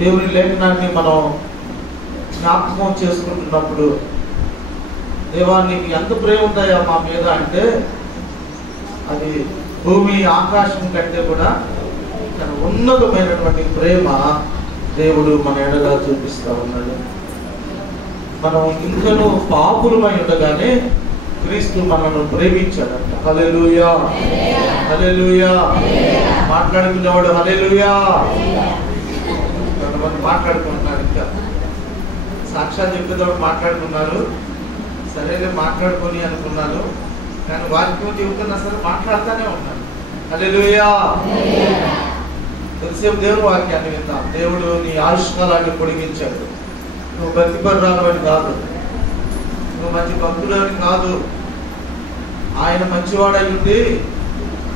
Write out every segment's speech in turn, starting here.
దేవుని లేఖనాన్ని మనం జ్ఞాపకం చేసుకుంటున్నప్పుడు, దేవా నీకు ఎంత ప్రేమ ఉందయ్యా మా మీద అంటే, అది భూమి ఆకాశం కంటే కూడా ఉన్నతమైనటువంటి ప్రేమ దేవుడు మన ఎడలా చూపిస్తూ ఉన్నాడు. మనం ఇంకనూ పాపులమై ఉండగానే క్రీస్తు మనల్ని ప్రేమించాడంట. హల్లెలూయా, హల్లెలూయా. మాట్లాడుకునేవాడు హల్లెలూయా. కొంతమంది మాట్లాడుకుంటున్నారు, ఇంకా సాక్ష్యాలు చెప్పేటప్పుడు మాట్లాడుకున్నారు. సరేలే మాట్లాడుకొని అనుకున్నాను, కానీ వాక్యం చెబుతున్నా సరే మాట్లాడుతూనే ఉన్నాను. హల్లెలూయా. కొద్దిసేపు దేవుని వాక్యాన్ని విందాం. దేవుడు నీ ఆయుష్కాలాన్ని పొడిగించాడు. నువ్వు భక్తిపరురాలని కాదు, నువ్వు మంచి భక్తులని కాదు, ఆయన మంచివాడై ఉండి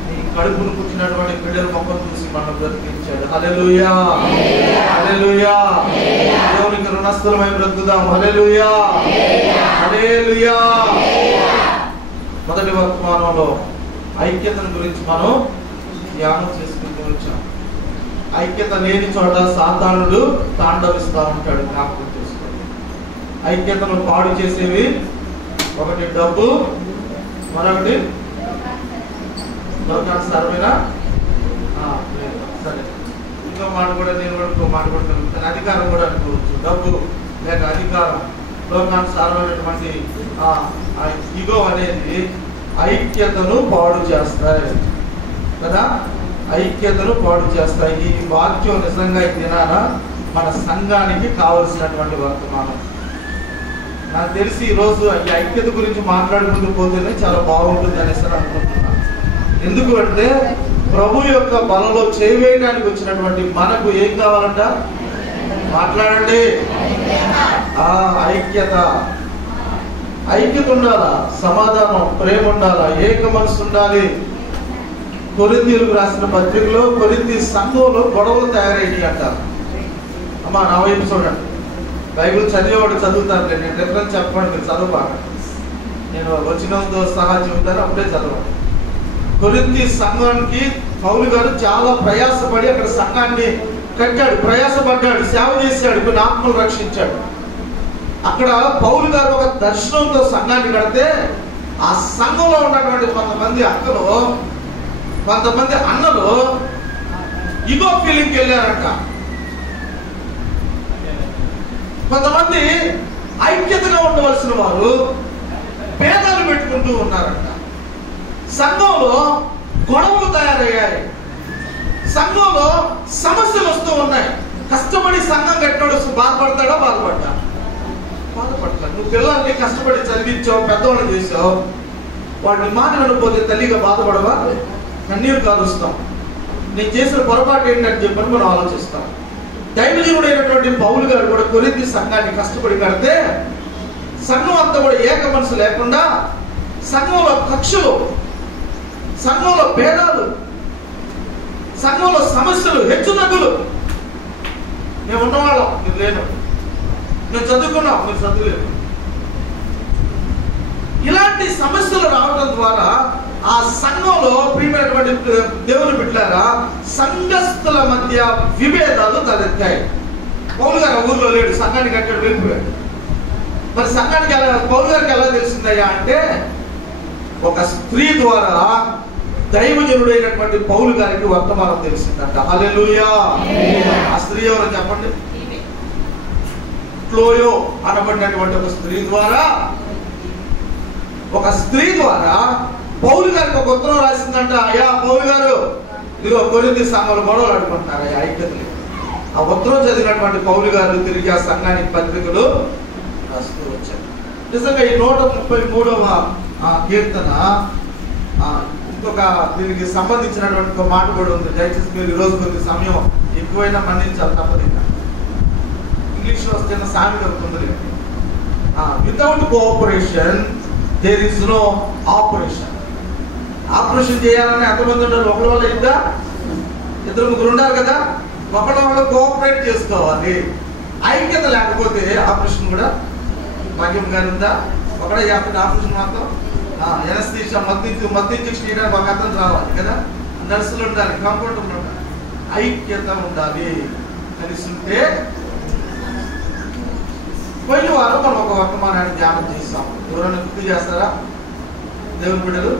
నీ కడుపును పుట్టినటువంటి బిడ్డల మొక్కను చూసి మనం బ్రతికించాడు. హల్లెలూయా, హల్లెలూయా. దేవునికి రుణస్థలమై బ్రతుకుదాం. హల్లెలూయా, హల్లెలూయా. మొదటి వర్తమానంలో ఐక్యతను గురించి మనం ధ్యానం చేసుకుంటూ వచ్చాం. ఐక్యత లేని చోట సాతానుడు తాండవిస్తూ ఉంటాడు. జ్ఞాపకం చేసుకోండి. ఐక్యతను పాడు చేసేవి ఒకటి డబ్బు, మరొకటి లోకానుసారమైన సరే, ఇంకో మాట కూడా నేను కూడా ఇంకో మాట కూడా కలుగుతాను. అధికారం కూడా అనుకోవచ్చు. డబ్బు లేక అధికారం, లోకానుసారమైనటువంటి ఇగో అనేది ఐక్యతను పాడు చేస్తాయి కదా, ఐక్యతను పాడు చేస్తాయి. ఈ వాక్యం నిజంగా ఈ దినాన మన సంఘానికి కావలసినటువంటి వర్తమానం. నాకు తెలిసి ఈరోజు ఈ ఐక్యత గురించి మాట్లాడుకుంటూ పోతేనే చాలా బాగుంటుంది అనేసి అనుకుంటున్నాను. ఎందుకు అంటే ప్రభు యొక్క బలలో చేయవేయడానికి వచ్చినటువంటి మనకు ఏం కావాలంట? మాట్లాడండి. ఐక్యత, ఐక్యత ఉండాలా, సమాధానం, ప్రేమ ఉండాలా, ఏక మనసు ఉండాలి. కొరింథీయులకు రాసిన పత్రికలో కొరింథీ సంఘంలో గొడవలు తయారయ్యాయి అంటారు. అమ్మా నా వైపు చూడండి. బైబిల్ చదివేవాడు చదువుతారు, నేను రిఫరెన్స్ చెప్పండి, మీరు చదవాలి. నేను వచ్చినంతో సహా చెబుతాను, అప్పుడే చదవండి. కొరింథీ సంఘానికి పౌలు గారు చాలా ప్రయాసపడి అక్కడ సంఘాన్ని కట్టాడు, ప్రయాసపడ్డాడు, సేవ చేశాడు, కొన్ని ఆత్మలు రక్షించాడు. అక్కడ పౌలు గారు ఒక దర్శనంతో సంఘాన్ని కడితే ఆ సంఘంలో ఉన్నటువంటి కొంతమంది అక్కలు, కొంతమంది అన్నలు ఇగో ఫీలింగ్కి వెళ్ళారంట. కొంతమంది ఐక్యతగా ఉండవలసిన వారు భేదాలు పెట్టుకుంటూ ఉన్నారంట. సంఘంలో గొడవలు తయారయ్యాయి, సంఘంలో సమస్యలు వస్తూ ఉన్నాయి. కష్టపడి సంఘం కట్టాడు, బాధపడతాడా? బాధపడతాడు. నువ్వు పిల్లల్ని కష్టపడి చదివించావు, పెద్దవాళ్ళని చేసావు, వాడిని మాట వినకపోతే తల్లిగా బాధపడవా? కన్నీరు కారుస్తాం. నేను చేసిన పొరపాటు ఏంటని చెప్పని మనం ఆలోచిస్తాం. దైవజనుడైనటువంటి పౌలు గారు కూడా కొరింథీ సంఘాన్ని కష్టపడి కడితే సంఘం అంతా కూడా ఏక మనసు లేకుండా, సంఘంలో కక్షలు, సంఘంలో భేదాలు, సంఘంలో సమస్యలు, హెచ్చుతగ్గులు. మేము ఉన్నవాళ్ళం, మీరు లేదు. మేము చదువుకున్నాం, మీరు చదువులేదు. ఇలాంటి సమస్యలు రావడం ద్వారా ఆ సంఘంలో ప్రియమైనటువంటి దేవుని బిడ్డలారా, సంఘస్థుల మధ్య విభేదాలు తలెత్తాయి. పౌలు గారు ఊర్లో లేడు, సంఘాన్ని కట్టాడు, వెళ్ళిపోయాడు. మరి సంఘానికి పౌలు గారికి ఎలా తెలిసిందయ్యా అంటే, ఒక స్త్రీ ద్వారా దైవజనుడైనటువంటి పౌలు గారికి వర్తమానం తెలిసిందంట. హల్లెలూయా. ఆ స్త్రీ ఎవరో చెప్పండి? క్లోయో అనబడినటువంటి ఒక స్త్రీ ద్వారా పౌలు గారికి ఒక ఉత్తరం రాసిందంట. అయ్యా పౌలు గారు, ఇదిగో కొరింథీ సంఘంలో గొడవలు ఆడుకుంటున్నారు, అయ్యా ఐక్యతలు. ఆ ఉత్తరం చదివినటువంటి పౌలు గారు తిరిగి ఆ సంఘానికి పత్రికలు రాస్తూ వచ్చారు. నిజంగా ఈ 133వ కీర్తన ఇంకొక దీనికి సంబంధించినటువంటి ఒక మాట కూడా ఉంది. దయచేసి మీరు ఈరోజు కొద్ది సమయం ఎక్కువైనా మన్నించాలి, తప్పదు. ఇంగ్లీష్లో వస్తే సామెత అవుతుంది, without cooperation there is no operation. Operation చేయాలని ఎంతమంది ఉంటారు? ఒకరి వల్ల ఇద్దరు ముగ్గురు ఉండాలి కదా, ఒకరి వల్ల కోఆపరేట్ చేసుకోవాలి. ఐక్యత లేకపోతే ఆపరేషన్ కూడా భాగ్యం గారి ఉందా? ఒకడే చేస్తుంది ఆపరేషన్ మాత్రం. ఎనస్థీషియా మద్దించి చేయడానికి ఒక అర్థం రావాలి కదా, నర్సులు ఉండాలి, కంపౌండర్లు ఉండాలి. ఐక్యత ఉండాలి. కలిసి ఉంటే. పోయిన వారం మనం ఒక వర్తమానాన్ని ధ్యానం చేస్తాం. ఎవరైనా గుర్తు చేస్తారా దేవుని బిడ్డలు?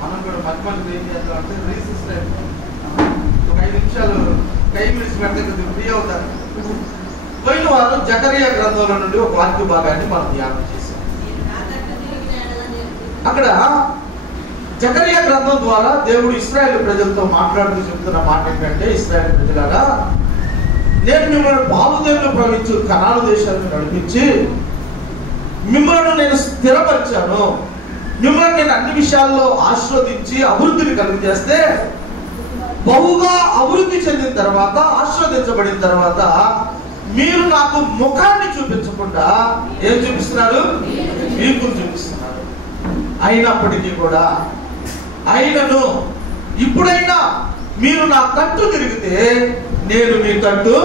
మనం కూడా మధ్య ఏం చేస్తామంటే రీసెస్ టైం ఒక 5 నిమిషాలు టైం విడిచి పెడితే కొద్దిగా ఫ్రీ అవుతారు. పోయిన వారం జకరియా గ్రంథంలో నుండి ఒక వాక్య భాగాన్ని మనం ధ్యానం చేసాం. అక్కడ జకరియా గ్రంథం ద్వారా దేవుడు ఇశ్రాయేలు ప్రజలతో మాట్లాడుతూ చెప్తున్న మాట ఏంటంటే, ఇశ్రాయేలు ప్రజలారా, నేను మిమ్మల్ని పాలుదేళ్లు ప్రవహించు కనాను దేశాలను నడిపించి మిమ్మల్ని నేను స్థిరపరిచాను. మిమ్మల్ని నేను అన్ని విషయాల్లో ఆశీర్వదించి అభివృద్ధిని కలుగజేస్తే, బహుగా అభివృద్ధి చెందిన తర్వాత, ఆశీర్వదించబడిన తర్వాత మీరు నాకు ముఖాన్ని చూపించకుండా ఏం చూపిస్తున్నారు? వీపును చూపిస్తున్నారు. అయినప్పటికీ కూడా అయినను ఇప్పుడైనా మీరు నా తట్టు తిరిగితే నేను మీ తట్టు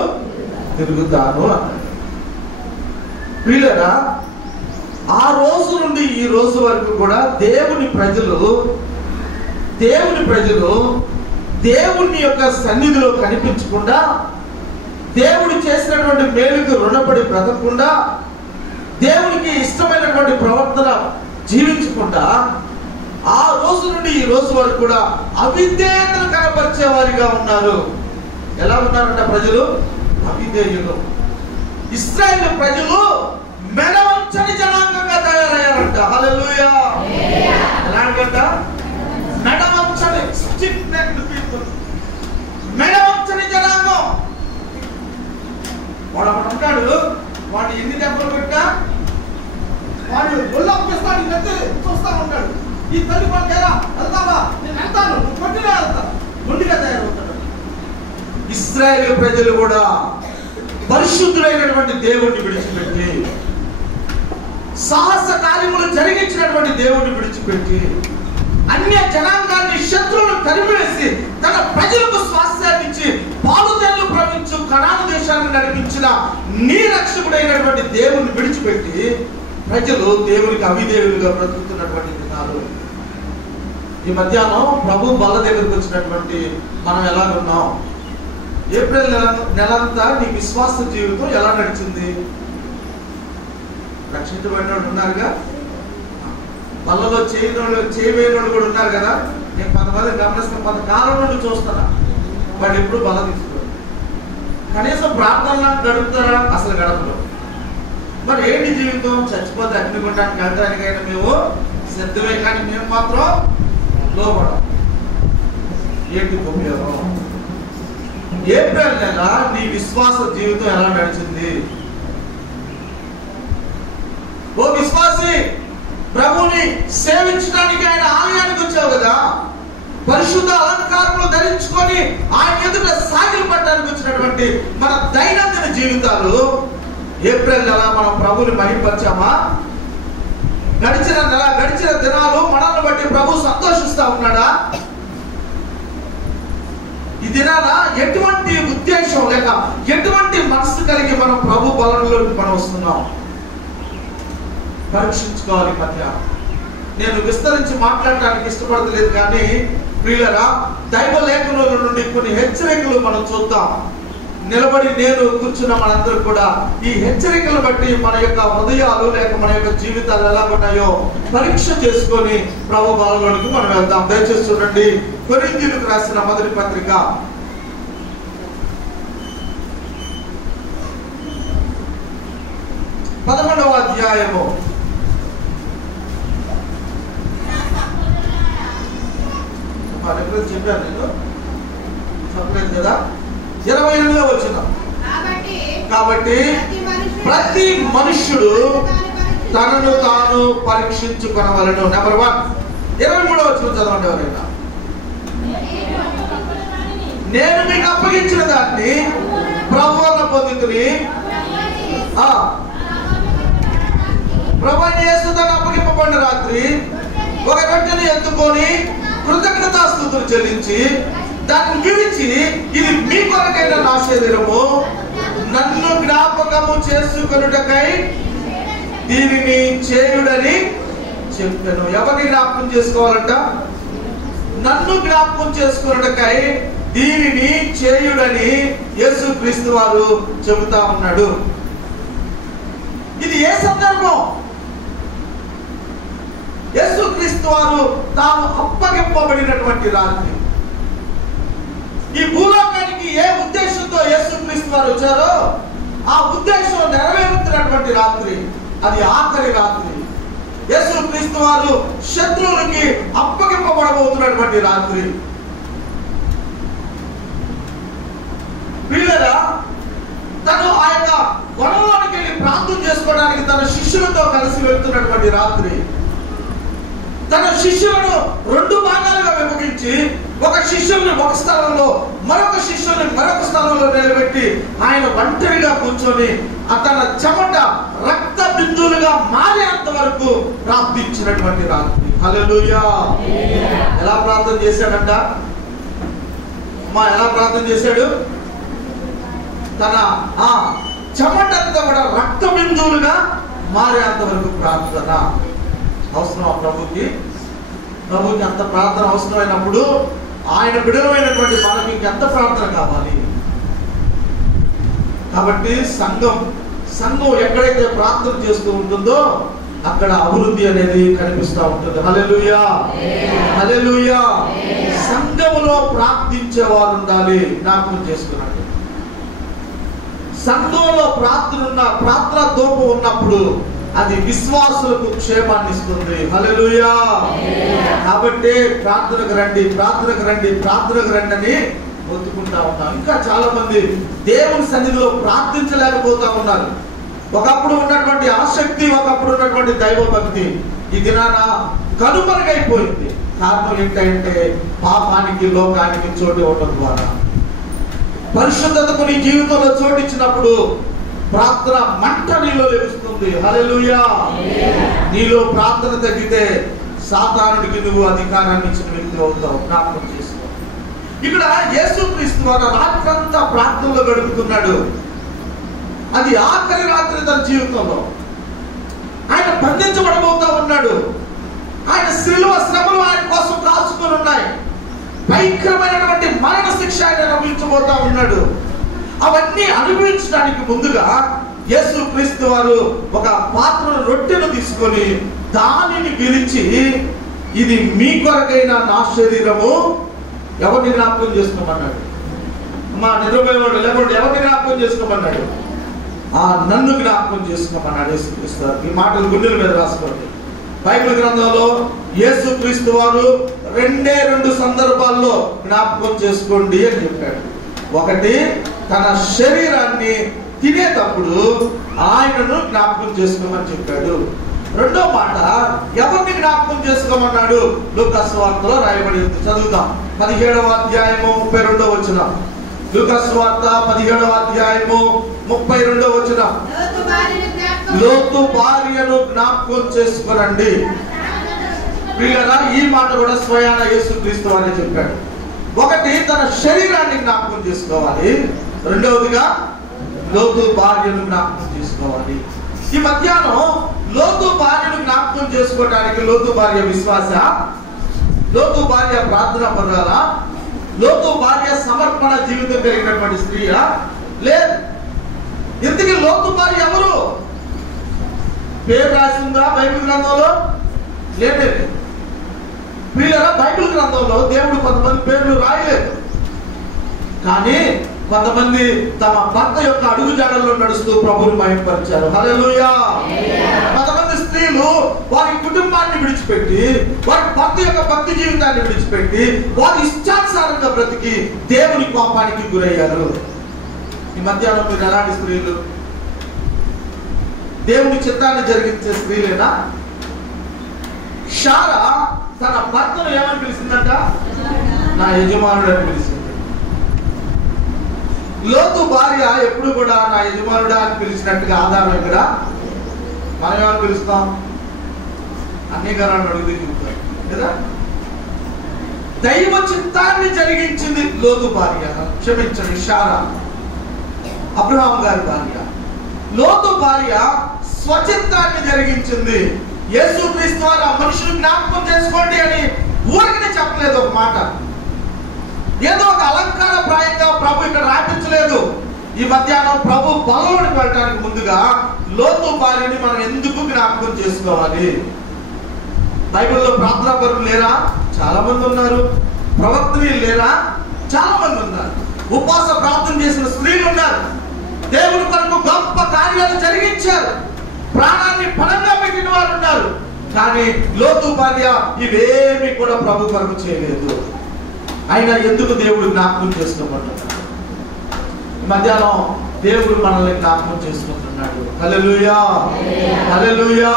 తిరుగుతాను అన్నాడు. ప్రియులారా, ఆ రోజు నుండి ఈ రోజు వరకు కూడా దేవుని ప్రజలు దేవుని యొక్క సన్నిధిలో కనిపించకుండా, దేవుడు చేసినటువంటి మేలుకు రుణపడి బ్రతకకుండా, దేవునికి ఇష్టమైనటువంటి ప్రవర్తన జీవించకుండా, ఆ రోజు నుండి ఈ రోజు వరకు కూడా అవిధేయతను కనపరిచే వారిగా ఉన్నారు. ఎలా ఉన్నారంట ప్రజలు? అవిధేయులు. ఇశ్రాయేలు ప్రజలు మెడవంచని జనాంగంగా తయారయ్యారంట. హల్లెలూయా. ఎలాంటంట? మెడవంచని, స్టిఫ్ నెక్డ్ పీపుల్, మెడవంచని జనాంగం. వాడు అక్కడ ఉంటాడు, వాడు ఎన్ని దెబ్బలు పెట్టా వాడు ఒళ్ళొప్పిస్తాడు, నెత్తి చూస్తా ఉంటాడు. ఈ తల్లి పడకేరా వెళ్తావా, నేను వెళ్తాను, నువ్వు కొట్టినా వెళ్తా, గుండిగా తయారవుతాడు. ఇశ్రాయేలు ప్రజలు కూడా పరిశుద్ధుడైనటువంటి దేవుణ్ణి విడిచిపెట్టి, సాహస కార్యములు జరిగించినటువంటి దేవుణ్ణి విడిచిపెట్టి, అన్య జనాంగాన్ని, శత్రువులను తరిమివేసి తన ప్రజలకు స్వాస్థ్యాన్ని ఇచ్చి పాలుదేళ్లు ప్రవహించు కనాను దేశాన్ని నడిపించిన నీ రక్షకుడైనటువంటి దేవుణ్ణి విడిచిపెట్టి ప్రజలు దేవునికి అవిధేయులుగా బ్రతుకుతున్నటువంటి దినాలు. ఈ మధ్యాహ్నం ప్రభు బల్ల దగ్గరకు వచ్చినటువంటి మనం ఎలా ఉన్నాం? ఏప్రిల్ నెలంతా నీ విశ్వాస జీవితం ఎలా నడిచింది? రక్షించబడిన వాళ్ళు ఉన్నారుగా, బల్లలో చేయవేయనోళ్ళు కూడా ఉన్నారు కదా. నేను కొంతమంది గమనిస్తాను, కొంతకాలం నుండి చూస్తున్నా, వాడు ఎప్పుడు బల్ల తీసుకోరు. కనీసం ప్రార్థనలా గడుపుతారా? అసలు గడపరు. మరి ఏంటి జీవితం? చచ్చిపోతే అగ్నిగుండానికి వెళ్ళడానికైనా మేము సిద్ధమే, కానీ మేము మాత్రం లోపడం. ఏంటి ఉపయోగం? ఏప్రిల్ నెల నీ విశ్వాస జీవితం ఎలా నడిచింది? ఓ విశ్వాసి, ప్రభుని సేవించడానికి ఆయన ఆలయానికి వచ్చావు కదా, పరిశుద్ధ అలంకారములు ధరించుకొని ఆయన ఎదుట సాగిలు పట్టడానికి వచ్చినటువంటి మన దైనందిన జీవితాలు ఏప్రిల్ నెల మనం ప్రభుని మహింపరిచామా? గడిచిన నెల, గడిచిన దినాలు మనల్ని బట్టి ప్రభు సంతోషిస్తా ఉన్నాడా? ఈ దినాన ఎటువంటి ఉద్దేశం లేక ఎటువంటి మనసు కలిగి మనం ప్రభు బలంలోకి మనం వస్తున్నాం? పరీక్షించుకోవాలి. మధ్య నేను విస్తరించి మాట్లాడటానికి ఇష్టపడలేదు, కానీ ప్రియులారా, దైవ లేఖనాల నుండి కొన్ని హెచ్చరికలు మనం చూద్దాం. నిలబడి నేను కూర్చున్న మనందరూ కూడా ఈ హెచ్చరికలు బట్టి మన యొక్క హృదయాలు లేక మన యొక్క జీవితాలు ఎలా ఉన్నాయో పరీక్ష చేసుకొని ప్రభు బలంలోనికి మనం వెళ్దాం. దయచేసి చూడండి, కొరింథీయులకు రాసిన మొదటి పత్రిక 11వ అధ్యాయము చెప్పాను నేను, చెప్పలేదు కదా. 28వ వచనం, కాబట్టి ప్రతి మనుష్యుడు తనను తాను పరీక్షించుకొనవలెను. నెంబర్ 1. 23వ వచనం చదవండి ఎవరైనా. నేను మీకు అప్పగించిన దాన్ని ప్రభువున పొందుకుని, ప్రభువైన యేసు తన అప్పగింపబడిన రాత్రి ఒక రొట్టెను ఎత్తుకొని కృతజ్ఞతాస్తుతులు చెల్లించి దాన్ని విడిచి, ఇది మీ కొరకైన నా శరీరము, నన్ను జ్ఞాపకము చేసుకొనుటకై దీనిని చేయుడని చెప్పాను. ఎవరిని జ్ఞాపకం చేసుకోవాలంట? నన్ను జ్ఞాపకం చేసుకొనుటకై దీనిని చేయుడని యేసుక్రీస్తు వారు చెబుతా ఉన్నాడు. ఇది ఏ సందర్భం? యేసుక్రీస్తు వారు తాను అప్పగింపబడినటువంటి రాత్రి. ఈ భూలోకానికి ఏ ఉద్దేశంతో యేసుక్రీస్తు వారు వచ్చారో ఆ ఉద్దేశం నెరవేరుతున్నటువంటి రాత్రి. అది ఆఖరి రాత్రి. యేసుక్రీస్తు వారు శత్రువులకి అప్పగింపబడబోతున్నటువంటి రాత్రి. పిల్లరా, తను ఆ యొక్క వనంలోనికి వెళ్ళి ప్రార్థన చేసుకోవడానికి తన శిష్యులతో కలిసి వెళ్తున్నటువంటి రాత్రి. తన శిష్యులను 2 భాగాలుగా విభజించి ఒక శిష్యుల్ని ఒక స్థలంలో, మరొక శిష్యుల్ని మరొక స్థలంలో నిలబెట్టి ఆయన ఒంటరిగా కూర్చొని తన చెమట రక్త బిందువులుగా మారేంత వరకు ప్రార్థించినటువంటి రాత్రి. హల్లెలూయా. ఎలా ప్రార్థన చేశాడంట? ఎలా ప్రార్థన చేశాడు? తన చెమటంతా కూడా రక్త బిందువులుగా మారేంత వరకు ప్రార్థన అవసరం. ప్రభుకి అంత ప్రార్థన అవసరమైనప్పుడు ఆయన బిడలమైనటువంటి మనకి ఇంకెంత ప్రార్థన కావాలి? కాబట్టి సంఘం ఎక్కడైతే ప్రార్థన చేస్తూ ఉంటుందో అక్కడ అభివృద్ధి అనేది కనిపిస్తూ ఉంటుంది. హల్లెలూయా, హల్లెలూయా. సంఘములో ప్రార్థించే వారు ఉండాలి. జ్ఞాపకం చేసుకున్నట్టు సంఘంలో ప్రార్థన దోపు ఉన్నప్పుడు అది విశ్వాసులకు క్షేమాన్ని ఇస్తుంది. హల్లెలూయా. కాబట్టి ప్రార్థనకు రండి అని ఒత్తుకుంటా ఉన్నాం. ఇంకా చాలా మంది దేవుని సన్నిధిలో ప్రార్థించలేకపోతా ఉన్నారు. ఒకప్పుడు ఉన్నటువంటి ఆసక్తి, ఒకప్పుడు ఉన్నటువంటి దైవ భక్తి ఈ దినాన కనుమరుగైపోయింది. కారణం ఏంటంటే పాపానికి, లోకానికి చోటు ఇవ్వడం ద్వారా. పరిశుద్ధతకు నీ జీవితంలో చోటు ఇచ్చినప్పుడు ప్రార్థన మంట నీలో లభిస్తుంది. హల్లెలూయా. నీలో ప్రార్థన తగ్గితే సాతానుడికి నువ్వు అధికారాన్ని ఇచ్చిన వ్యక్తి అవుతావు. జ్ఞాపకం చేసుకో. ఇక్కడ యేసుక్రీస్తు వారు రాత్రంతా ప్రార్థనలో గడుపుతున్నాడు. అది ఆఖరి రాత్రి తన జీవితంలో. ఆయన బంధించబడబోతా ఉన్నాడు. ఆయన శిలువ శ్రమలు ఆయన కోసం కాచుకొని ఉన్నాయి. భయంకరమైనటువంటి మరణ శిక్ష ఆయన అనుభవించబోతా ఉన్నాడు. అవన్నీ అనుభవించడానికి ముందుగా యేసుక్రీస్తు వారు ఒక పాత్రను, రొట్టెను తీసుకొని దానిని విరిచి, ఇది మీ కొరకైన నా శరీరము, ఎవరిని జ్ఞాపకం చేసుకోమన్నాడు? నిద్రపోయేవాడు లేకపోతే ఎవరిని జ్ఞాపకం చేసుకోమన్నాడు? నన్ను జ్ఞాపకం చేసుకోమన్నాడు యేసుక్రీస్తు వారు. ఈ మాటలు గుండెల మీద రాసుకోండి. బైబిల్ గ్రంథంలో యేసుక్రీస్తు వారు 2 సందర్భాల్లో జ్ఞాపకం చేసుకోండి అని చెప్పాడు. ఒకటి, తన శరీరాన్ని తినేటప్పుడు ఆయనను జ్ఞాపకం చేసుకోమని చెప్పాడు. రెండో మాట, ఎవరిని జ్ఞాపకం చేసుకోమన్నాడు? లూకాసు వార్తలో రాయబడి ఉంది. చదువుతాం. 17వ అధ్యాయము 32వ వచనం. లూకాసు వార్త 17వ అధ్యాయము 32వ వచనం. లోతు భార్యను జ్ఞాపకం చేసుకోనండి. ప్రియులారా, ఈ మాట కూడా స్వయాన యేసుక్రీస్తు వారే చెప్పాడు. ఒకటి, తన శరీరాన్ని జ్ఞాపకం చేసుకోవాలి. రెండవదిగా లోతు భార్యను జ్ఞాపకం చేసుకోవాలి. ఈ మధ్యాహ్నం లోతు భార్యను జ్ఞాపకం చేసుకోవడానికి లోతు భార్య విశ్వాస, లోతు భార్య ప్రార్థన పరురాల, లోతు భార్య సమర్పణ జీవితం కలిగినటువంటి స్త్రీయా? లేదు. ఇంతకీ లోతు భార్య ఎవరు? పేరు రాసిందా బైబిల్ గ్రంథంలో? లేదు. ప్రియులారా, బైబిల్ గ్రంథంలో దేవుడు కొంతమంది పేర్లు రాయలేదు. కానీ కొంతమంది తమ భర్త యొక్క అడుగు జాడల్లో నడుస్తూ ప్రభువుని మహిమపరిచారు. హల్లెలూయా. కొంతమంది స్త్రీలు వారి కుటుంబాన్ని విడిచిపెట్టి, వారి భర్త యొక్క భక్తి జీవితాన్ని విడిచిపెట్టి, వారి ఇష్టానుసారంగా బ్రతికి దేవుని కోపానికి గురయ్యారు. ఈ మధ్యాహ్నం మీరు ఎలాంటి స్త్రీలు? దేవుని చిత్తాన్ని జరిగించే స్త్రీలేనా? శారా తన భర్తను ఏమని పిలిచిందంట? నా యజమానుడు అని పిలిచింది. లోతు భార్య ఎప్పుడు కూడా నా యజమానుడా అని పిలిచినట్టుగా ఆధారం ఇక్కడ. మనం ఏమని పిలుస్తాం? అన్ని గారాన్ని అడిగితే చెబుతాం కదా. దైవ చిత్తాన్ని జరిగించింది లోతు భార్య, క్షమించండి శారా, అబ్రహాం గారి భార్య. లోతు భార్య స్వచిత్తాన్ని జరిగించింది. యేసుక్రీస్తు వారు ఆ మనుషులు జ్ఞాపకం చేసుకోండి అని ఊరికనే చెప్పలేదు. ఒక మాట, ఏదో ఒక అలంకార సూచనప్రాయంగా ప్రభు ఇక్కడ రాపించలేదు. ఈ మధ్యాహ్నం ప్రభు బలంలోకి వెళ్ళడానికి ముందుగా లోతు భార్యని మనం ఎందుకు జ్ఞాపకం చేసుకోవాలి? బైబిల్లో ప్రార్థనా పరులు లేరా? చాలా మంది ఉన్నారు. ప్రవక్తలు లేరా? చాలా మంది ఉన్నారు. ఉపవాస ప్రార్థన చేసిన స్త్రీలు ఉన్నారు. దేవుని కొరకు గొప్ప కార్యాలు జరిగించారు. ప్రాణాన్ని పణంగా పెట్టిన వారు ఉన్నారు. కానీ లోతు భార్య ఇవేమి కూడా ప్రభు కొరకు చేయలేదు. అయినా ఎందుకు దేవుడు జ్ఞాపకం చేసుకోమంటున్నాడు? మధ్యాహ్నం దేవుడు మనల్ని జ్ఞాపకం చేసుకుంటున్నాడు. హల్లెలూయా, హల్లెలూయా.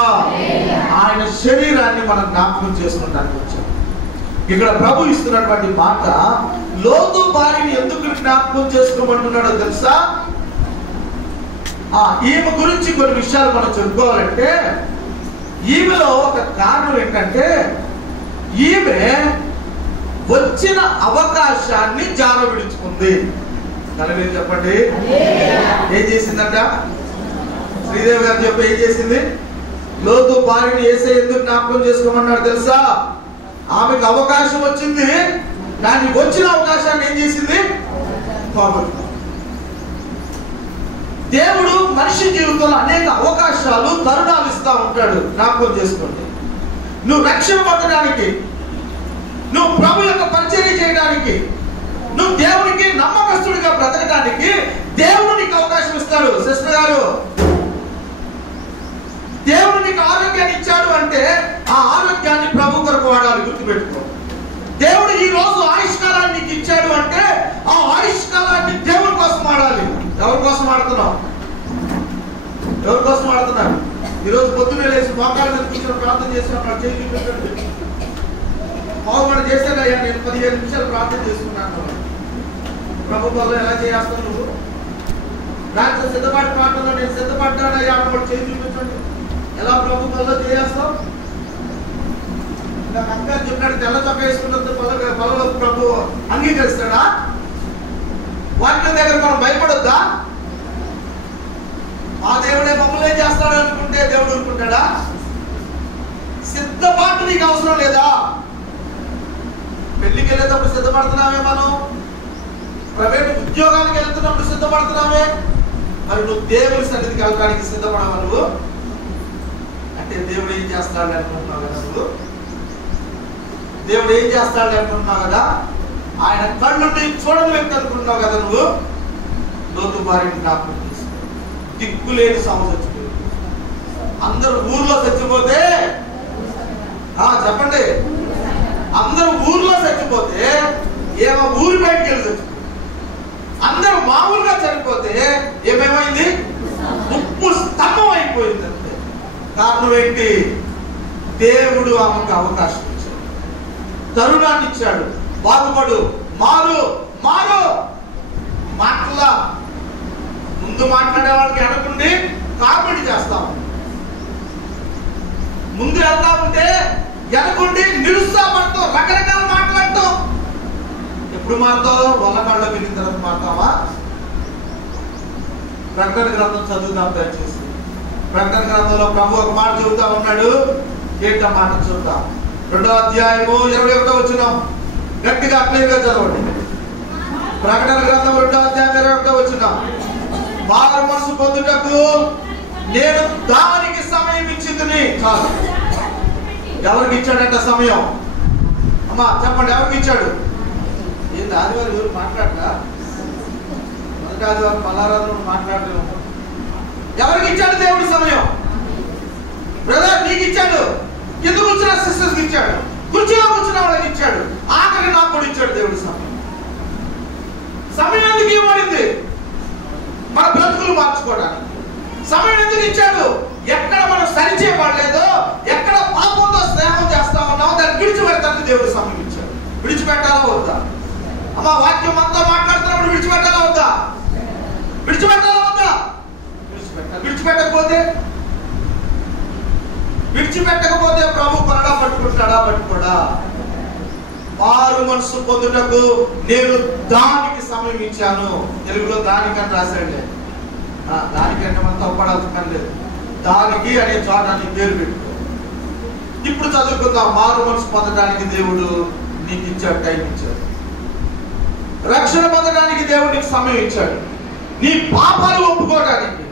ఆయన శరీరాన్ని మనం జ్ఞాపకం చేసుకుంటానికి వచ్చాం. ఇక్కడ ప్రభు ఇస్తున్నటువంటి మాట, లోతు భార్యని ఎందుకు జ్ఞాపకం చేసుకోమంటున్నాడో తెలుసా? ఈమె గురించి కొన్ని విషయాలు మనం చెప్పుకోవాలంటే, ఈమెలో ఒక కారణం ఏంటంటే, ఈమె వచ్చిన అవకాశాన్ని జారవిడుచుకుంది. మీరు చెప్పండి, ఏం చేసిందంట? శ్రీదేవి గారు చెప్పి ఏం చేసింది? లోతు భార్యని యేసయ్య ఎందుకు జ్ఞాపకం చేసుకోమన్నాడు తెలుసా? ఆమెకు అవకాశం వచ్చింది, కానీ వచ్చిన అవకాశాన్ని ఏం చేసింది? పోగొట్టుకుంది. దేవుడు మనిషి జీవితంలో అనేక అవకాశాలు, తరుణాలు ఇస్తా ఉంటాడు. జ్ఞాపకం చేసుకోండి. నువ్వు రక్షణ పొందడానికి, నువ్వు ప్రభు యొక్క పరిచర్య చేయడానికి, నువ్వు దేవునికి నమ్మకస్తుడిగా బ్రతకడానికి దేవుడు నీకు అవకాశం ఇస్తాడు. సిస్టర్ గారు, దేవుడు నీకు ఆరోగ్యాన్ని ఇచ్చాడు అంటే ఆ ఆరోగ్యాన్ని ప్రభు కొరకు వాడాలి. గుర్తుపెట్టుకో. దేవుడు ఈ రోజు ఆయుష్కాలాన్ని నీకు ఇచ్చాడు అంటే ఆ ఆయుష్కాలాన్ని దేవుడి కోసం వాడాలి. ఎవరి కోసం వాడుతున్నావు? ఎవరి కోసం వాడుతున్నారు? ఈరోజు పొద్దున్నే లేచి మోకాళ్ళ మీద కూర్చొని ప్రార్థన చేసినప్పుడు చేసి చూపించండి. పావుగంట చేశాడయ్యా, నేను 15 నిమిషాలు ప్రార్థన చేసుకున్నాను. ప్రభు వల్ల ఎలా చేస్తావు నువ్వు? రాత్రి సిద్ధపాటు ప్రార్థనలో నేను సిద్ధపడ్డానయ్యా అన్నప్పుడు చేసి చూపించండి. ఎలా ప్రభు వల్ల చేస్తావు? ఇంకా అక్క చెప్పినట్టు తెల్ల చొక్క వేసుకున్నంత పొలలో ప్రభు అంగీకరిస్తాడా? వాక్యం దగ్గర మనం భయపడొద్దా? ఆ దేవుడే మమ్మల్ని ఏం చేస్తాడు అనుకుంటే దేవుడు అనుకుంటాడా? సిద్ధపాటు నీకు అవసరం లేదా? పెళ్లికి వెళ్ళేటప్పుడు సిద్ధపడుతున్నామే, మనం ప్రైవేట్ ఉద్యోగానికి వెళ్తున్నప్పుడు సిద్ధపడుతున్నామే. మరి నువ్వు దేవుని సన్నిధికి వెళ్ళడానికి సిద్ధపడవా నువ్వు? అంటే దేవుడు ఏం చేస్తాడు అనుకుంటున్నావు కదా నువ్వు? దేవుడు ఏం చేస్తాడు అనుకుంటున్నావు కదా? ఆయన కళ్ళు చూడని వ్యక్తి అనుకుంటున్నావు కదా నువ్వు? లోతు భార్యని జ్ఞాపకం చేసుకో. దిక్కులేని సమస్య వచ్చిపోయింది. అందరూ ఊర్లో చచ్చిపోతే, చెప్పండి, అందరూ ఊర్లో చచ్చిపోతే ఏమో ఊరి బయటికి వెళ్ళి చచ్చిపోయింది. అందరూ మామూలుగా చనిపోతే ఏమేమైంది? ఉప్పు స్తంభం అయిపోయింది. అంతే. కారణం ఏంటి? దేవుడు ఆమెకు అవకాశం ఇచ్చాడు, తరుణాన్ని ఇచ్చాడు. బాగుపడు, మారు మారు. మాటల ముందు మాట్లాడే వాళ్ళకి అనుకుండి కామెడీ చేస్తాం. ముందు వెళ్తా ఉంటే ఎనకుండి నిరుత్సాహపడతాం, రకరకాల మాట్లాడతాం. ఎప్పుడు మారుతావు? వల్లకాళ్ళ వెళ్ళిన తర్వాత మారుతావా? ప్రకటన గ్రంథం చదువుతాం దయచేసి. ప్రకటన గ్రంథంలో ప్రభు ఒక మాట చెబుతా ఉన్నాడు. ఏంట మాట చూద్దాం. 2వ అధ్యాయము 21వ వచనం. గట్టిగా క్లియర్గా చదవండి. ప్రకటన గ్రంథం 2వ అధ్యాయం 21వ వచనం. మారు మనసు పొందుటకు నేను దానికి సమయం ఇచ్చింది. చాలు. ఎవరికి ఇచ్చాడంట సమయం? అమ్మా చెప్పండి, ఎవరికి ఇచ్చాడు? ఏంటి ఆదివారం ఎవరు మాట్లాడతా? మొదటి ఆదివారం పలారాధన మాట్లాడలేము. ఎవరికి ఇచ్చాడు దేవుడి సమయం? బ్రదర్ నీకు ఇచ్చాడు, కింద కూర్చున్న సిస్టర్స్కి ఇచ్చాడు, కుర్చీలో కూర్చున్న వాళ్ళకి ఇచ్చాడు, ఆఖరికి నాకు కూడా ఇచ్చాడు దేవుడి సమయం. సమయం ఎందుకు ఇవ్వబడింది? మన బ్రతుకులు మార్చుకోవడానికి. సమయం ఎందుకు ఇచ్చాడు? ఎక్కడ మనం సరిచేయబడలేదో, ఎక్కడ పాపంతో స్నేహం చేస్తా ఉన్నామో దాన్ని విడిచిపెడతానికి దేవుడు సమయం ఇచ్చాడు. విడిచిపెట్టాలా వద్దా? అమ్మా వాక్యం అంతా మాట్లాడుతున్నప్పుడు విడిచిపెట్టాలా వద్దా? విడిచిపెట్టాలా వద్దా? విడిచిపెట్టకపోతే ప్రభు కొనడా పట్టుకుంటాడా? పట్టుకోడా? మారు మనసు పొందుటకు నేను దానికి సమయం ఇచ్చాను. తెలుగులో దానికని రాశాడే. దానికంటే మనం తప్పడాల్సిన లేదు. దానికి అనే చోట పేరు పెట్టుకో. ఇప్పుడు చదువుకుందాం. మారు మనసు పొందడానికి దేవుడు నీకు ఇచ్చాడు, టైం ఇచ్చాడు. రక్షణ పొందడానికి దేవుడికి సమయం ఇచ్చాడు. నీ పాపాలు ఒప్పుకోవడానికి.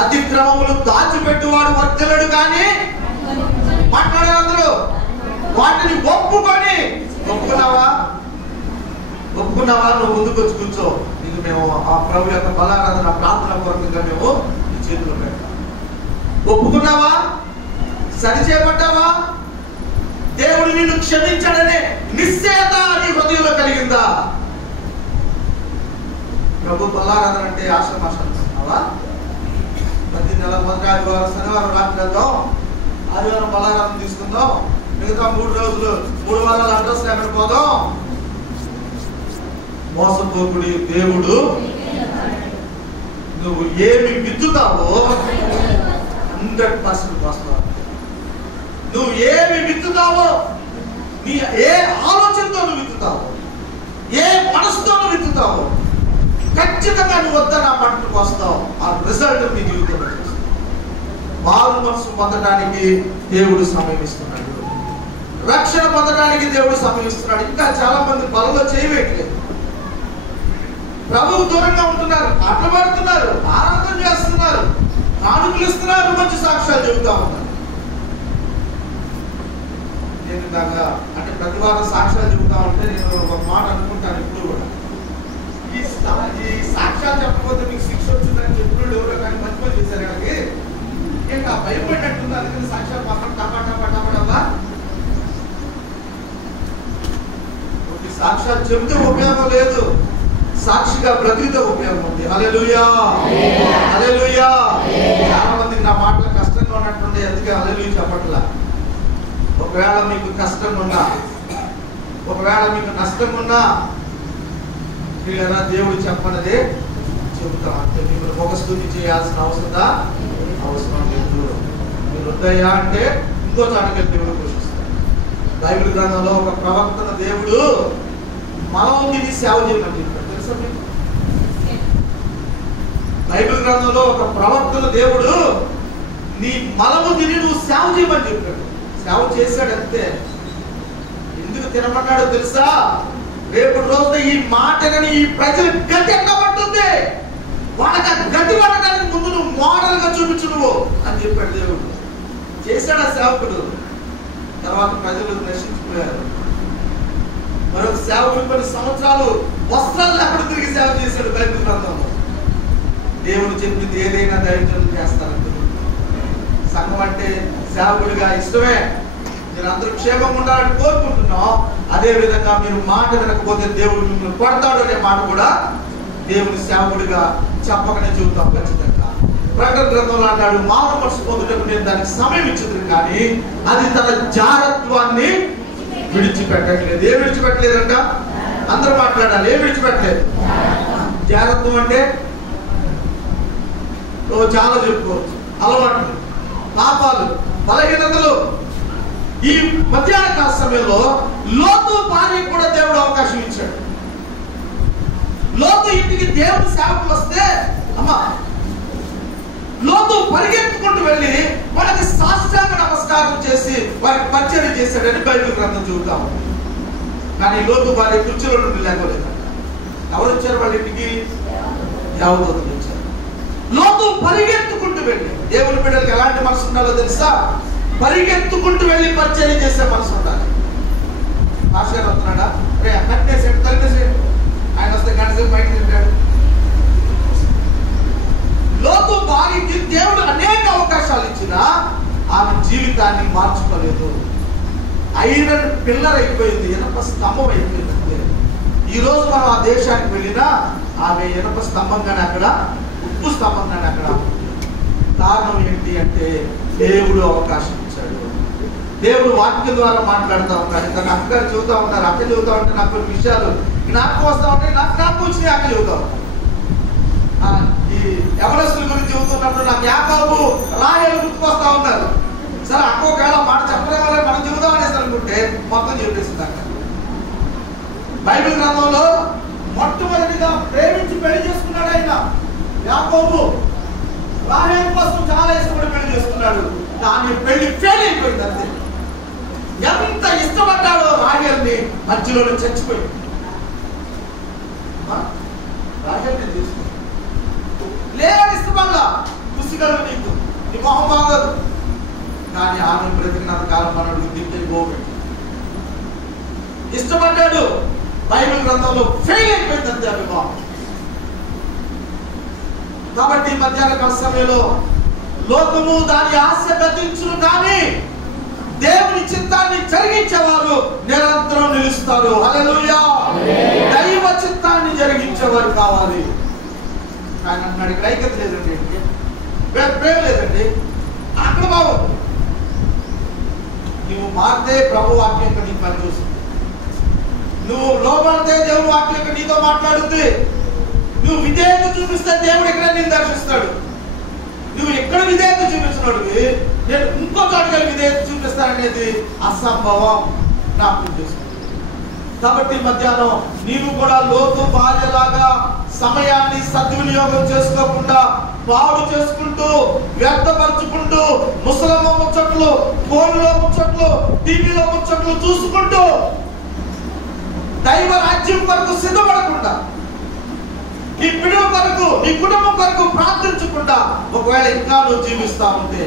అతిక్రమములు దాచిపెట్టువాడు వర్తిల్లడు కానీ మాట్లాడారు అందరూ. వాటిని ఒప్పుకొని ఒప్పుకున్నావా నువ్వు ముందుకు వచ్చి కూర్చో. నీకు మేము ఆ ప్రభు యొక్క బలారాధన ప్రార్థన పూర్వకంగా మేము నీ చేతిలో పెడతాం. ఒప్పుకున్నావా? సరిచేయబడ్డావా? దేవుడు నిన్ను క్షమించాడనే నిశ్చయత నీ హృదయంలో కలిగిందా? ప్రభు బలారాధన అంటే ఆశ్రమాషాలు ప్రతి నెల మొదటి ఆదివారం శనివారం రాత్రి వెళ్దాం, ఆదివారం బలారాధన తీసుకుందాం, మిగతా 3 రోజులు 3 వారాలు అడ్రస్ ఎక్కడ పోదాం. మోసపోకుడి దేవుడు నువ్వు ఏమి విత్తుతావో 100% వస్తావు. నువ్వు ఏమి విత్తుతావో, నీ ఏ ఆలోచనతో నువ్వు విత్తుతావో, ఏ మనసుతో నువ్వు విత్తుతావో ఖచ్చితంగా నువ్వు వద్ద నా పంటకు వస్తావు. ఆ రిజల్ట్ నీ జీవితంలో చూస్తావు. మారు మనసు పొందడానికి దేవుడు సమయం ఇస్తున్నాడు. రక్షణ పొందడానికి దేవుడు సమయం ఇస్తున్నాడు. ఇంకా చాలా మంది బలలో చేయవేయట్లేదు. ప్రభువు దూరంగా ఉంటున్నారు, పాటలు పాడుతున్నారు, ఆరాధన చేస్తున్నారు, కానుకలు ఇస్తున్నారు, మంచి సాక్ష్యాలు చెబుతా ఉన్నారు. నేను దాకా అంటే ప్రతి వారం సాక్ష్యాలు చెబుతా ఉంటే నేను ఒక మాట అనుకుంటాను ఇప్పుడు కూడా, ఈ సాక్ష్యాలు చెప్పకపోతే మీకు శిక్ష వచ్చిందని చెప్పినోళ్ళు ఎవరో కానీ మంచి పని చేశారు. కానీ ఇంకా భయపడినట్టుంది. అందుకని సాక్ష్యాలు మాత్రం టమాటా ఒక సాక్ష్యాలు చెబితే ఉపయోగం లేదు, సాక్షిగా బ్రతికితే ఉపయోగం ఉంది. హల్లెలూయా, హల్లెలూయా. చాలా మందికి నా మాటలు కష్టంగా ఉన్నట్టుండే, అందుకే హల్లెలూయా చెప్పట్లా. ఒకవేళ మీకు కష్టంగా ఉన్నా, ఒకవేళ మీకు నష్టంగా ఉన్నా దేవుడు చెప్పన్నదే చెబుతాం. అంతే. మీకు ముఖస్తుతి చేయాల్సిన అవసరం లేదు. మీరు వద్దయ్యా అంటే ఇంకో చాటుకెళ్ళి దేవుడు పోషిస్తాడు. బైబిల్ గ్రంథంలో ఒక ప్రవక్తను దేవుడు మనం తిని సేవ చేయమని చెప్పాడు. తెలుసా మీకు? బైబిల్ గ్రంథంలో ఒక ప్రవక్తను దేవుడు నీ మలము తిని నువ్వు సేవ చేయమని చెప్పాడు. సేవ చేశాడు అంతే. ఎందుకు తినమన్నాడో తెలుసా? రేపు రోజున ఈ మాటని ఈ ప్రజల గతి ఎక్కబడుతుంది, వాళ్ళకి ఆ గతి పడడానికి ముందు నువ్వు మోడల్ గా చూపించు నువ్వు అని చెప్పాడు దేవుడు. చేశాడు ఆ సేవకుడు. తర్వాత ప్రజలు నశించిపోయారు. మరొక సేవకుడు కొన్ని సంవత్సరాలు వస్త్రాలు లేకుండా తిరిగి సేవ చేశాడు. బైబిల్ గ్రంథంలో దేవుడు చెప్పింది ఏదైనా ధైర్యం చేస్తారంటే. సంఘం అంటే సేవకుడిగా ఇష్టమే, మీరు అందరూ క్షేమంగా ఉండాలని కోరుకుంటున్నాం. అదే విధంగా మీరు మాట వినకపోతే దేవుడు మిమ్మల్ని కొడతాడు అనే మాట కూడా దేవుని సేవకుడిగా చెప్పకనే చూద్దాం. ఖచ్చితంగా ప్రకటన గ్రంథంలో అన్నాడు, మానవ మనసు పొందుటకు నేను దానికి సమయం ఇచ్చింది, కానీ అది తన జారత్వాన్ని విడిచిపెట్టట్లేదు. ఏం విడిచిపెట్టలేదంట? అందరూ మాట్లాడాలి. ఏం విడిచిపెట్టలేదు? జారత్వం అంటే చాలా చెప్పుకోవచ్చు. అలవాట్లు, పాపాలు, బలహీనతలు. ఈ మధ్యాహ్న కాల సమయంలో లోతు భార్యకు కూడా దేవుడు అవకాశం ఇచ్చాడు. లోతు ఇంటికి దేవుడు సేవకులు వస్తే అమ్మా లోతు పరిగెత్తుకుంటూ వెళ్ళి వాళ్ళకి సాష్టాంగ నమస్కారం చేసి వారికి పరిచర్య చేశాడని బైబిల్ గ్రంథం చూద్దాం. కానీ లోతు భార్య కుర్చీలో నుండి లేకపోలేదంట. ఎవరు వచ్చారు వాళ్ళ ఇంటికి? యావదూతలు వచ్చారు. లోతు పరిగెత్తుకుంటూ వెళ్ళి, దేవుని బిడ్డలకు ఎలాంటి మనసు ఉండాలో తెలుసా? పరిగెత్తుకుంటూ వెళ్ళి పరిచర్య చేసే మనసు ఉండాలి. ఆశగా వస్తున్నాడా? రే కట్టేసాడు, తలిపేసాడు. ఆయన వస్తే గంటసేపు బయటకు తింటాడు. లోతు భార్యకి దేవుడు అనేక అవకాశాలు ఇచ్చినా ఆమె జీవితాన్ని మార్చుకోలేదు. ఐరన్ పిల్లర్ అయిపోయింది, ఇనప స్తంభం అయిపోయింది అంతే. ఈ రోజు మనం ఆ దేశానికి వెళ్ళినా ఆమె ఇనప స్తంభంగానే అక్కడ, ఉప్పు స్తంభంగానే అక్కడ. కారణం ఏంటి అంటే దేవుడు అవకాశం ఇచ్చాడు. దేవుడు వాక్యం ద్వారా మాట్లాడుతూ ఉంటాడు. తన అక్కగారు చెబుతా ఉంటారు, అక్క చెబుతా ఉంటే నాకు కొన్ని విషయాలు జ్ఞాపకం వస్తా ఉంటాయి. నాకు వచ్చినాయి అక్క చెబుతా ఉంటాను. ఈ ఎవరెస్టుల గురించి చెబుతున్నప్పుడు నాకు యాకోబు రాహేలు గుర్తుకొస్తా ఉన్నారు. సరే అక్క ఒకవేళ మాట చెప్పడం వల్ల మనం చెబుదాం అనేసి అనుకుంటే మొత్తం చెప్పేసింది అక్క. బైబిల్ గ్రంథంలో మొట్టమొదటిగా ప్రేమించి పెళ్లి చేసుకున్నాడు ఆయన యాకోబు. రాహేలు కోసం చాలా ఇష్టపడి పెళ్లి చేసుకున్నాడు. దాని పెళ్లి ఫెయిల్ అయిపోయింది అంతే. ఎంత ఇష్టపడ్డాడో రాహేల్ని, మధ్యలో చచ్చిపోయింది. వివాహం బాగదు, కానీ ఆమె బ్రతికినంత కాలం మనడు దిగ్గైపోయాడు. ఇష్టపడ్డాడు, బైబిల్ గ్రంథంలో ఫెయిల్ అయిపోయింది ఆ వివాహం. కాబట్టి మధ్యాహ్న కాల సమయంలో లోకము దాని ఆశ గతించును, కానీ దేవుని చిత్తాన్ని జరిగించేవారు నిరంతరం నిలుస్తారు. హల్లెలూయా. దైవ చిత్తాన్ని జరిగించేవారు కావాలి. ఆయన అన్నాడు ఇక్కడ ఐక్యత లేదండి, ప్రేమ లేదండి, అక్కడ బాగుంది. నువ్వు మారితే ప్రభు వాక్యం యొక్క నీకు పనిచేస్తుంది. నువ్వు లోపడితే దేవుడు వాక్యం యొక్క నీతో మాట్లాడుతుంది. నువ్వు విధేయత చూపిస్తే దేవుడు ఎక్కడ నేను దర్శిస్తాడు. నువ్వు ఎక్కడ విధేయత చూపించినాడు, నేను ఇంకో చోటుగా విధేయత చూపిస్తాననేది అసంభవం జ్ఞాపకం చేసుకుంది. కాబట్టి మధ్యాహ్నం నీవు కూడా లోతు భార్యలాగా సమయాన్ని సద్వినియోగం చేసుకోకుండా పాడు చేసుకుంటూ వ్యర్థపరుచుకుంటూ ముసలమ్మ ముచ్చట్లు, ఫోన్లో ముచ్చట్లు, టీవీలో ముచ్చట్లు చూసుకుంటూ దైవ రాజ్యం కొరకు సిద్ధపడకుండా, నీ పిడుగు కొరకు, నీ కుటుంబం కొరకు ప్రార్థించకుండా ఒకవేళ ఇంకా నువ్వు జీవిస్తా ఉంటే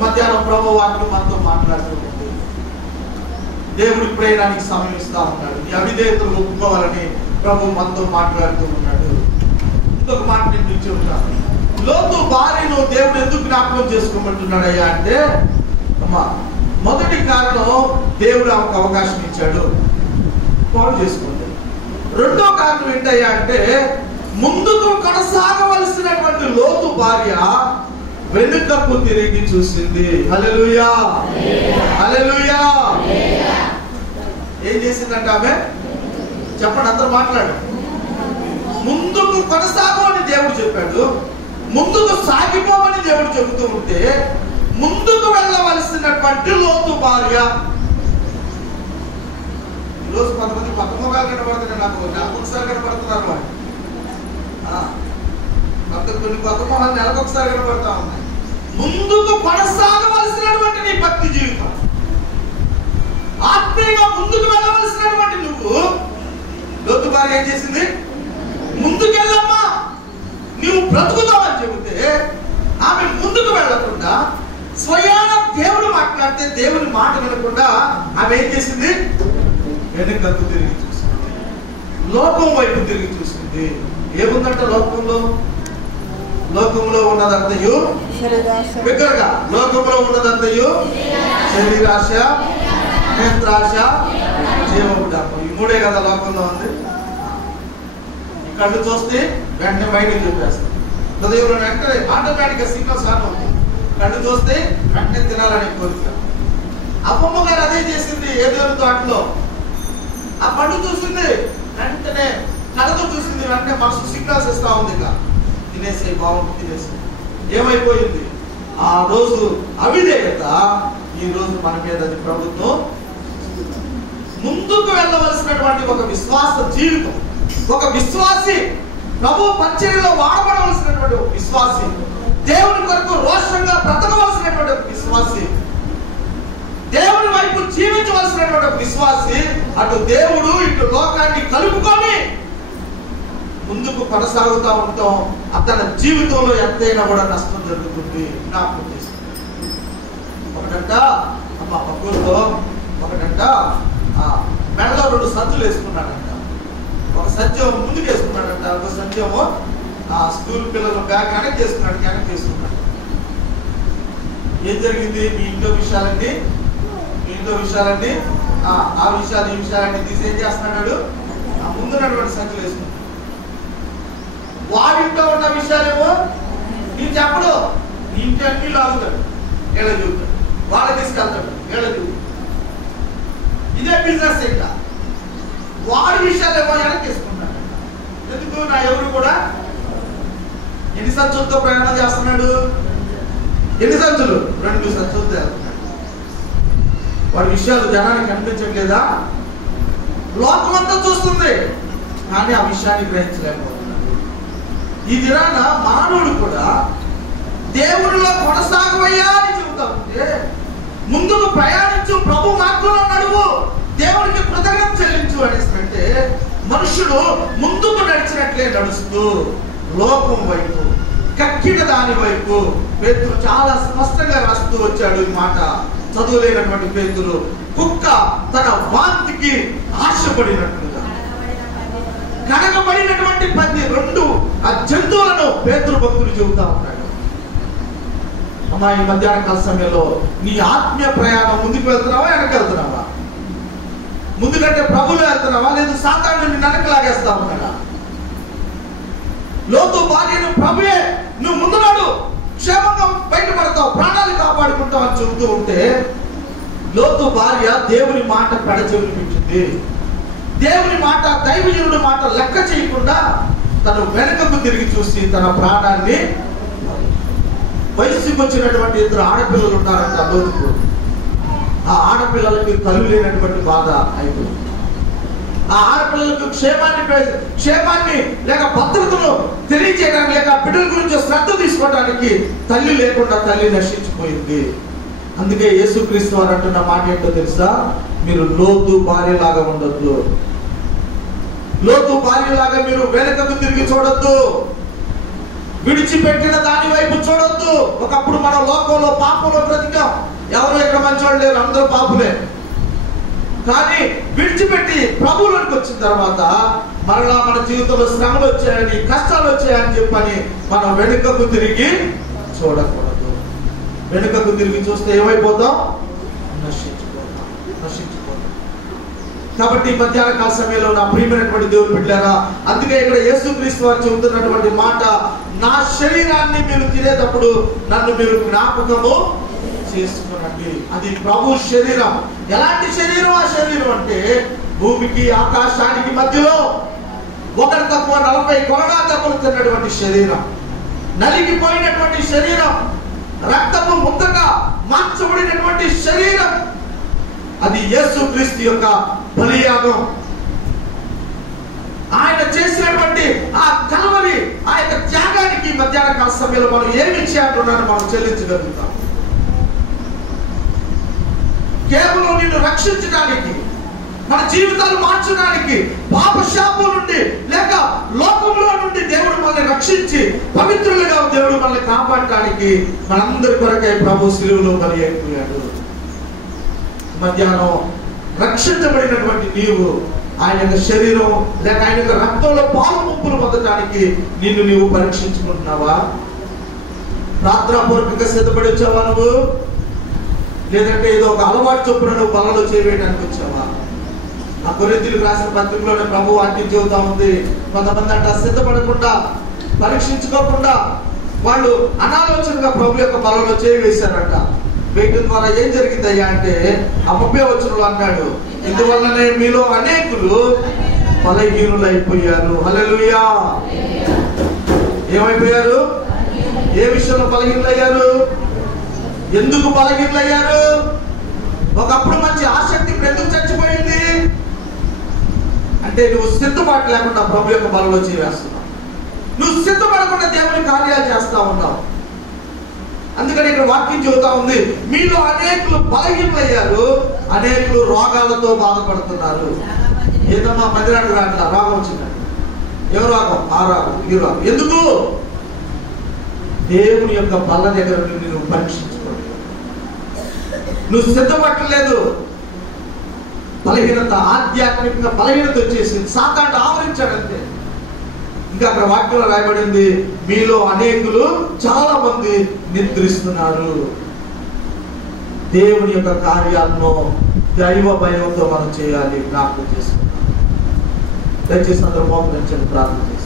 మధ్యాహ్నం ప్రభు వాక్యం మనతో మాట్లాడుతూ ఉంది. దేవుడి ప్రేరానికి సమయం ఇస్తా ఉన్నాడు. నీ అవిధేయతలు ఒప్పుకోవాలని ప్రభు మనతో మాట్లాడుతూ ఉన్నాడు. ఇంకొక మాట నేను చెబుతాను. లోతు భార్యను దేవుడు ఎందుకు జ్ఞాపకం చేసుకోమంటున్నాడయ్యా అంటే, మొదటి కారణం దేవుడు ఆమెకు అవకాశం ఇచ్చాడు, పాడు చేసుకుంటాడు. రెండో కారణం ఏంటయ్యా అంటే, ముందుకు కొనసాగవలసినటువంటి లోతు భార్య వెనుకకు తిరిగి చూసింది. హల్లెలూయా, హల్లెలూయా. ఏం చేసిందంటే ఆమె, చెప్పండి అందరూ మాట్లాడు. ముందుకు కొనసాగు అని దేవుడు చెప్పాడు, ముందుకు సాగిపోమని దేవుడు చెబుతూ ఉంటే ముందుకు వెళ్ళవలసినటువంటి లోతు భార్య. ఈరోజు కొంతమంది పక్క మొగాలు కనబడుతున్నాయి, నాకు ఒకసారి కనబడుతున్నారు వాళ్ళు. కొన్ని కొత్త మొహాలు నెలకొకసారి కనబడతా ఉన్నాయి. ముందుకు కొనసాగవలసినటువంటి నీ భక్తి జీవితం, ఆత్మీయంగా ముందుకు వెళ్ళవలసినటువంటి నువ్వు, లోతు భార్య ఏం చేసింది, ముందుకెళ్ళమ్మా నీవు బ్రతుకుతావని చెబితే ఆమె ముందుకు వెళ్ళకుండా స్వయాన దేవుడు మాట్లాడితే దేవుని మాట వినకుండా ఆమె ఏం చేసింది, వెనుకకు తిరిగి చూసింది, లోకం వైపు తిరిగి చూసింది. ఏముందంట లోకంలో, లోకంలో ఉన్నదంతయు బిగ్గరగా, లోకంలో ఉన్నదంతయు శరీరాశ, నేత్రాశ, జీవోడాపం. ఈ మూడే కదా లోకంలో ఉంది. కళ్ళు చూస్తే వెంటనే బయటకు చూపేస్తాం, హృదయంలో వెంటనే ఆటోమేటిక్గా సిగ్నల్స్ ఆన్ అవుతుంది. కళ్ళు చూస్తే వెంటనే తినాలని కోరిక. అమ్మమ్మ గారు అదే చేసింది ఏదేరు తోటలో. ఆ పండు చూసింది వెంటనే, కళ్ళతో చూసింది వెంటనే మనసు సిగ్నల్స్ ఇస్తా ఉంది, ఇక తినేసే బాగుంటుంది తినేసి. ఏమైపోయింది ఆ రోజు అవిధేయత, ఈ రోజు మన మీద అది ప్రభుత్వం. ముందుకు వెళ్ళవలసినటువంటి ఒక విశ్వాస జీవితం, ఒక విశ్వాసి, ప్రభు పరిచర్యలో వాడబడవలసినటువంటి ఒక విశ్వాసి, దేవుని కొరకు రోషంగా బ్రతకవలసినటువంటి ఒక విశ్వాసి, దేవుని వైపు జీవించవలసినటువంటి ఒక విశ్వాసి, అటు దేవుడు ఇటు లోకాన్ని కలుపుకొని ముందుకు కొనసాగుతూ ఉంటాం. అతని జీవితంలో ఎంతైనా కూడా నష్టం జరుగుతుంది. జ్ఞాపకం చేస్తుంది. ఒకటంట పక్కూరులో ఒకటంట మెడలో 2 సంచులు వేసుకున్నాడంట. ఒక సంచం ముందుకు వేసుకున్నాడంట, ఒక సంచము స్కూల్ పిల్లలు బ్యాగ్ వెనక్కి చేసుకున్నాడు, వెనక్కి చేసుకున్నాడు. ఏం జరిగింది, మీ ఇంట్లో విషయాలన్నీ ఆ విషయాలు ఈ విషయాలన్నీ తీసి ఏం చేస్తున్నాడు, ముందున్నటువంటి సంచులు వేసుకున్నాడు. వాడింట్లో ఉన్న విషయాలేమో నేను చెప్పడు, నీ ఇంటి అన్ని లాగుతాడు, ఏళ్ళ చూపుతాడు, వాళ్ళ తీసుకెళ్తాడు, ఏళ్ళ చూపుతాడు. ఇదే బిజినెస్. ఇంకా వాడి విషయాలేమో వెనక్కి వేసుకుంటాడు. ఎందుకు, నా ఎవరు కూడా ఎన్ని సంచులతో ప్రయాణం చేస్తున్నాడు, ఎన్ని సంచులు, 2 సంచులతో వెళ్తున్నాడు. వాడి విషయాలు జనానికి కనిపించట్లేదా, లోకమంతా చూస్తుంది, కానీ ఆ విషయాన్ని గ్రహించలేకపోతున్నాడు. ఈ దినాన మానవుడు కూడా దేవుడిలో కొనసాగవయ్యా అని చెబుతా ఉంటే, ముందుకు ప్రయాణించు, ప్రభు మార్గంలో నడువు, దేవుడికి కృతజ్ఞత చెల్లించు అనేసి మనుషుడు ముందుకు నడిచినట్లే నడుస్తూ లోకం వైపు, కక్కిన దాని వైపు పేతురు చాలా స్పష్టంగా రాస్తూ వచ్చాడు ఈ మాట. చదువులేనటువంటి పేతురు కుక్క తన వాంతికి ఆశపడినట్లుగా, కడగబడినటువంటి పంది, రెండు ఆ జంతువులను పేతురు భక్తులు చెబుతా ఉంటాడు. అమ్మా, ఈ మధ్యాహ్న కాల సమయంలో నీ ఆత్మీయ ప్రయాణం ముందుకు వెళ్తున్నావా, వెనక్కి వెళ్తున్నావా? ముందుకంటే ప్రభువులో వెళ్తున్నావా, లేదు సాతాను నిన్ను వెనక్కి లాగేస్తా ఉన్నాడా? లోతు భార్యను ప్రభువే నువ్వు ముందున్నాడు, క్షేమంగా బయటపడతావు, ప్రాణాలు కాపాడుకుంటావు అని చెబుతూ ఉంటే, లోతు భార్య దేవుని మాట పెడచెవిని పెట్టింది. దేవుని మాట, దైవజనుడి మాట లెక్క చేయకుండా తను వెనుకకు తిరిగి చూసి తన ప్రాణాన్ని, వయసుకు వచ్చినటువంటి 2 ఆడపిల్లలు ఉన్నారంట లోతుకు. ఆ ఆడపిల్లలకి తల్లి లేనటువంటి బాధ అయిపోయింది. ఆ ఆడపిల్లలకు క్షేమాన్ని లేక భద్రతను తెలియజేయడానికి, లేక బిడ్డల గురించి శ్రద్ధ తీసుకోవడానికి తల్లి లేకుండా తల్లి నశించిపోయింది. అందుకే యేసుక్రీస్తు వారు అంటున్న మాట ఏంటో తెలుసా? మీరు లోతు భార్యలాగా ఉండొద్దు. లోతు భార్యలాగా మీరు వెనకకు తిరిగి చూడొద్దు, విడిచిపెట్టిన దాని వైపు చూడొద్దు. ఒకప్పుడు మన లోకంలో పాపంలో బ్రతికాం, ఎవరు ఇక్కడ మంచోళ్ళు లేరు, అందరూ పాపులే. కానీ విడిచిపెట్టి ప్రభువులోకి వచ్చిన తర్వాత మరలా మన జీవితంలో శ్రమలు వచ్చాయని, కష్టాలు వచ్చాయని చెప్పని మనం వెనుకకు తిరిగి చూడకూడదు. వెనుకకు తిరిగి చూస్తే ఏమైపోతాం? నశించిపోతాం. కాబట్టి మధ్యాహ్న కాల సమయంలో నా ప్రియమైనటువంటి దేవుని బిడ్డలారా, అందుకే ఇక్కడ యేసుక్రీస్తు వారు చెబుతున్నటువంటి మాట, నా శరీరాన్ని మీరు తినేటప్పుడు నన్ను మీరు జ్ఞాపకము చేసుకునండి. అది ప్రభు శరీరం. ఎలాంటి శరీరం? ఆ శరీరం అంటే భూమికి ఆకాశానికి మధ్యలో ఒకటి తక్కువ 40 కొరడా దెబ్బలు తిన్నటువంటి శరీరం, నలిగిపోయినటువంటి శరీరం, రక్తము ముద్దగా మార్చబడినటువంటి శరీరం. అది యేసుక్రీస్తు యొక్క బలియాగం. ఆయన చేసినటువంటి ఆ కల్వరి, ఆ యొక్క త్యాగానికి మధ్యాహ్న కాల సమయంలో మనం ఏమి చేయాలన్నాను మనం చెల్లించగలుగుతాం. కేవలం నిన్ను రక్షించడానికి, మన జీవితాలు మార్చడానికి, పాప శాపం నుండి లేక లోకంలో నుండి దేవుడు మనల్ని రక్షించి పవిత్రులుగా దేవుడు మనల్ని కాపాడటానికి మనందరి కొరకై ప్రభు శిలువలో బలి అయిపోయాడు. మధ్యాహ్నం రక్షించబడినటువంటి నీవు ఆయన యొక్క శరీరం లేక ఆయన యొక్క రక్తంలో పాలు ముప్పులు పొందడానికి నిన్ను నీవు పరీక్షించుకుంటున్నావా? ప్రార్థనాపూర్వకంగా సిద్ధపడి వచ్చావా నువ్వు? లేదంటే ఏదో ఒక అలవాటు చొప్పున నువ్వు బలలో చేయడానికి వచ్చావా? ఆ కొరింథీయులకు రాసిన పత్రికలోనే ప్రభు వాక్యం చెబుతా ఉంది, కొంతమంది అంట సిద్ధపడకుండా, పరీక్షించుకోకుండా వాళ్ళు అనాలోచనగా ప్రభు యొక్క బలలో చేయి వేశారంట. వేయడం ద్వారా ఏం జరిగిందయ్యా అంటే, ఆ 30వ వచనంలో అన్నాడు, ఇందువల్లనే మీలో అనేకులు బలహీనులు అయిపోయారు. హల్లెలూయా. ఏమైపోయారు? ఏ విషయంలో బలహీనులు అయ్యారు? ఎందుకు బలహీనులు అయ్యారు? ఒకప్పుడు మంచి ఆసక్తి ఇప్పుడు ఎందుకు చచ్చిపోయింది అంటే, నువ్వు సిద్ధపాటు లేకుండా ప్రభు యొక్క బలలో చేస్తున్నావు. నువ్వు సిద్ధపడకుండా దేవుని కార్యాలు చేస్తా ఉన్నావు. అందుకని ఇక్కడ వాక్యం చెబుతా ఉంది, మీలో అనేకులు బలహీనులయ్యారు, అనేకులు రోగాలతో బాధపడుతున్నారు. ఏదమ్మా మందిరానికి రాట్లా రోగం వచ్చిందండి. ఎవరు రోగం? ఆ రోగం, ఈ రోగం. ఎందుకు? దేవుని యొక్క బల్ల దగ్గర నుండి నువ్వు పరీక్షించుకోండి. నువ్వు సిద్ధపడలేదు. బలహీనత, ఆధ్యాత్మికంగా బలహీనత వచ్చేసి సాతాను ఆవరించాడంతే. ఇంకా అక్కడ వాక్యంలో రాయబడింది, మీలో అనేకులు చాలా మంది నిద్రిస్తున్నారు. దేవుని యొక్క కార్యాలను దైవ భయంతో మనం చేయాలి. జ్ఞాపకం చేసుకున్నాం. దయచేసి అందరూ మోకరించండి, ప్రార్థన చేసి